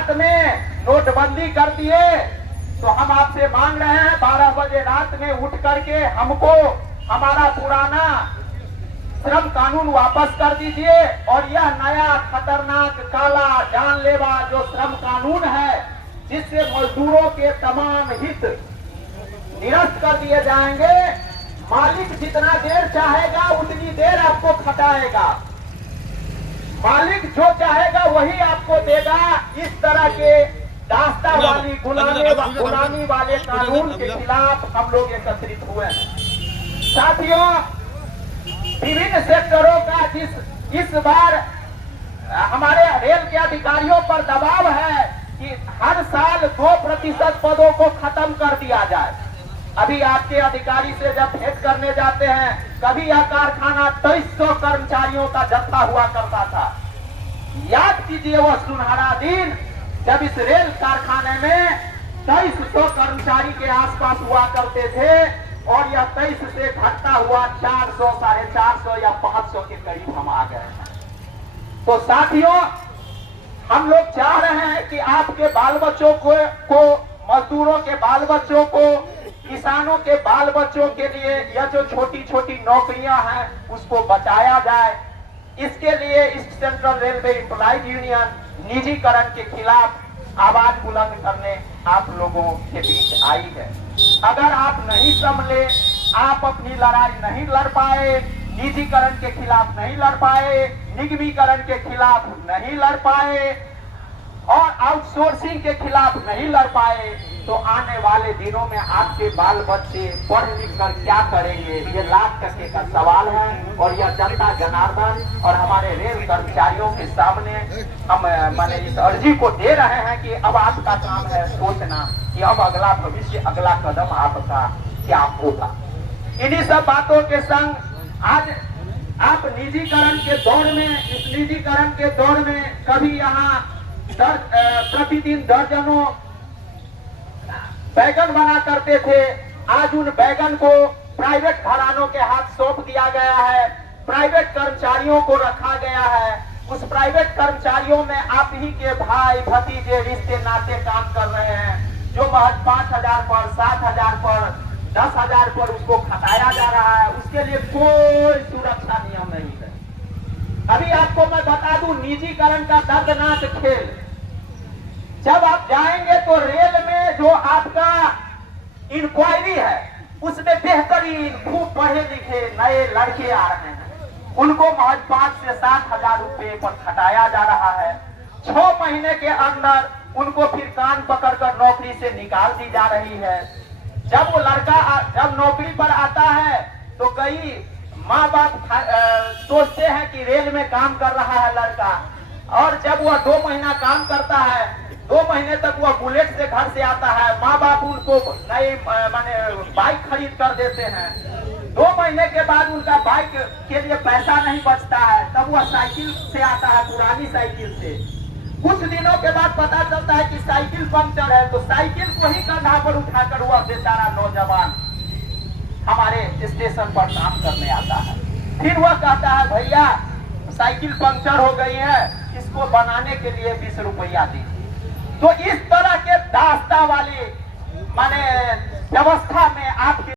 रात में नोटबंदी कर दिए, तो हम आपसे मांग रहे हैं 12 बजे रात में उठ करके हमको हमारा पुराना श्रम कानून वापस कर दीजिए और यह नया खतरनाक काला जानलेवा जो श्रम कानून है, जिससे मजदूरों के तमाम हित निरस्त कर दिए जाएंगे। मालिक जितना देर चाहेगा उतनी देर आपको खटाएगा, मालिक जो चाहेगा वही आपको देगा। इस तरह के दास्ता वाली गुलामी वाले कानून के खिलाफ हम लोग एकत्रित हुए हैं। साथियों, विभिन्न सेक्टरों का इस बार हमारे रेल के अधिकारियों पर दबाव है कि हर साल 2% पदों को खत्म कर दिया जाए। अभी आपके अधिकारी से जब भेंट करने जाते हैं, कभी यह कारखाना 2300 कर्मचारियों का जत्था हुआ करता था। याद कीजिए वो सुनहरा दिन जब इस रेल कारखाने में 2300 कर्मचारी के आसपास हुआ करते थे और यह 23 से घटता हुआ 400, 450 या 500 के करीब हम आ गए हैं। तो साथियों, हम लोग चाह रहे हैं कि आपके बाल बच्चों को मजदूरों के बाल बच्चों को, किसानों के बाल बच्चों के लिए यह जो छोटी छोटी नौकरियां हैं उसको बचाया जाए। इसके लिए इस सेंट्रल रेलवे एम्प्लॉइज यूनियन निजीकरण के खिलाफ आवाज बुलंद करने आप लोगों के बीच आई है। अगर आप नहीं संभले, आप अपनी लड़ाई नहीं लड़ पाए, निजीकरण के खिलाफ नहीं लड़ पाए, निगमीकरण के खिलाफ नहीं लड़ पाए और आउटसोर्सिंग के खिलाफ नहीं लड़ पाए, तो आने वाले दिनों में आपके बाल बच्चे पढ़ लिख कर क्या करेंगे, ये लाख टके का सवाल है। और यह जनता जनार्दन और हमारे रेल कर्मचारियों के सामने हम माने इस अर्जी को दे रहे हैं कि अब आपका काम है सोचना कि अब अगला भविष्य, अगला कदम आपका क्या होगा। इन्हीं सब बातों के संग आज आप निजीकरण के दौर में, इस निजीकरण के दौर में कभी यहाँ प्रतिदिन दर्जनों बैगन बना करते थे, आज उन बैगन को प्राइवेट घरानों के हाथ सौंप दिया गया है, प्राइवेट कर्मचारियों को रखा गया है। उस प्राइवेट कर्मचारियों में आप ही के भाई भतीजे रिश्ते नाते काम कर रहे हैं, जो महज 5000 पर, 7000 पर, 10,000 पर उसको खटाया जा रहा है। उसके लिए कोई सुरक्षा नियम नहीं है। अभी आपको मैं बता दूं निजीकरण का दर्दनाक खेल, जब आप जाएंगे तो रेल में जो आपका इंक्वायरी है उसमें बेहतरीन खूब पढ़े लिखे नए लड़के आ रहे हैं, उनको महज 5 से 7,000 रुपए पर खटाया जा रहा है। 6 महीने के अंदर उनको फिर कान पकड़कर नौकरी से निकाल दी जा रही है। जब वो लड़का जब नौकरी पर आता है तो कई माँ बाप सोचते हैं कि रेल में काम कर रहा है लड़का, और जब वह 2 महीना काम करता है, 2 महीने तक वह बुलेट से घर से आता है, माँ बाप उनको नई माने बाइक खरीद कर देते हैं। 2 महीने के बाद उनका बाइक के लिए पैसा नहीं बचता है, तब वह साइकिल से आता है, पुरानी साइकिल से। कुछ दिनों के बाद पता चलता है कि साइकिल पंक्चर है, तो साइकिल को ही कंधा पर उठाकर वह बेचारा नौजवान हमारे स्टेशन पर काम करने आता है। फिर वह कहता है भैया साइकिल पंक्चर हो गई है, इसको बनाने के लिए 20 रुपया दीजिए। तो इस तरह के दास्ता वाली माने व्यवस्था में आपके